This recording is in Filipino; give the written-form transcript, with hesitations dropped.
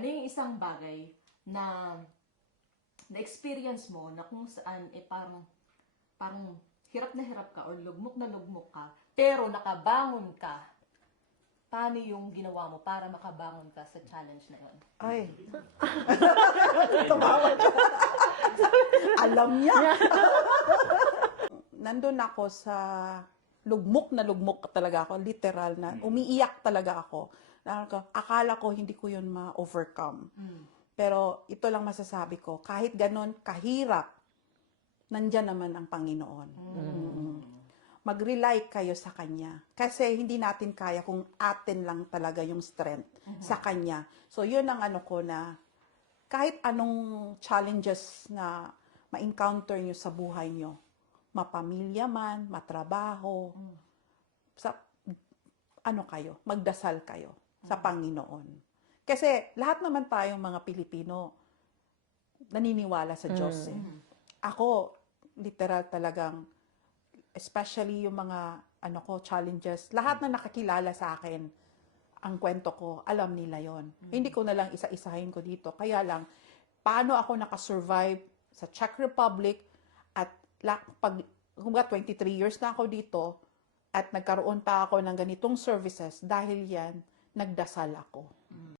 Ano yung isang bagay na na-experience mo na kung saan parang hirap na hirap ka or lugmok na lugmok ka, pero nakabangon ka? Paano yung ginawa mo para makabangon ka sa challenge na yun? Ay. Tumawa ka. Alam niya. Nandun ako sa lugmok na lugmok talaga ako. Literal na. Umiiyak talaga ako. Akala ko hindi ko yun ma-overcome. Pero ito lang masasabi ko. Kahit ganon kahirap, nandyan naman ang Panginoon. Mag-rely kayo sa Kanya. Kasi hindi natin kaya kung atin lang talaga yung strength sa Kanya. So, yun ang ano ko na kahit anong challenges na ma-encounter nyo sa buhay nyo, mapamilya man, matrabaho, sa, ano kayo, magdasal kayo sa Panginoon. Kasi lahat naman tayong mga Pilipino naniniwala sa Diyos. Ako, literal talagang especially yung mga challenges, lahat na nakakilala sa akin, ang kwento ko, alam nila yon. Hindi ko na lang isa-isahin ko dito. Kaya lang, paano ako nakasurvive sa Czech Republic at hanggang 23 years na ako dito at nagkaroon pa ako ng ganitong services dahil yan, nagdasal ako.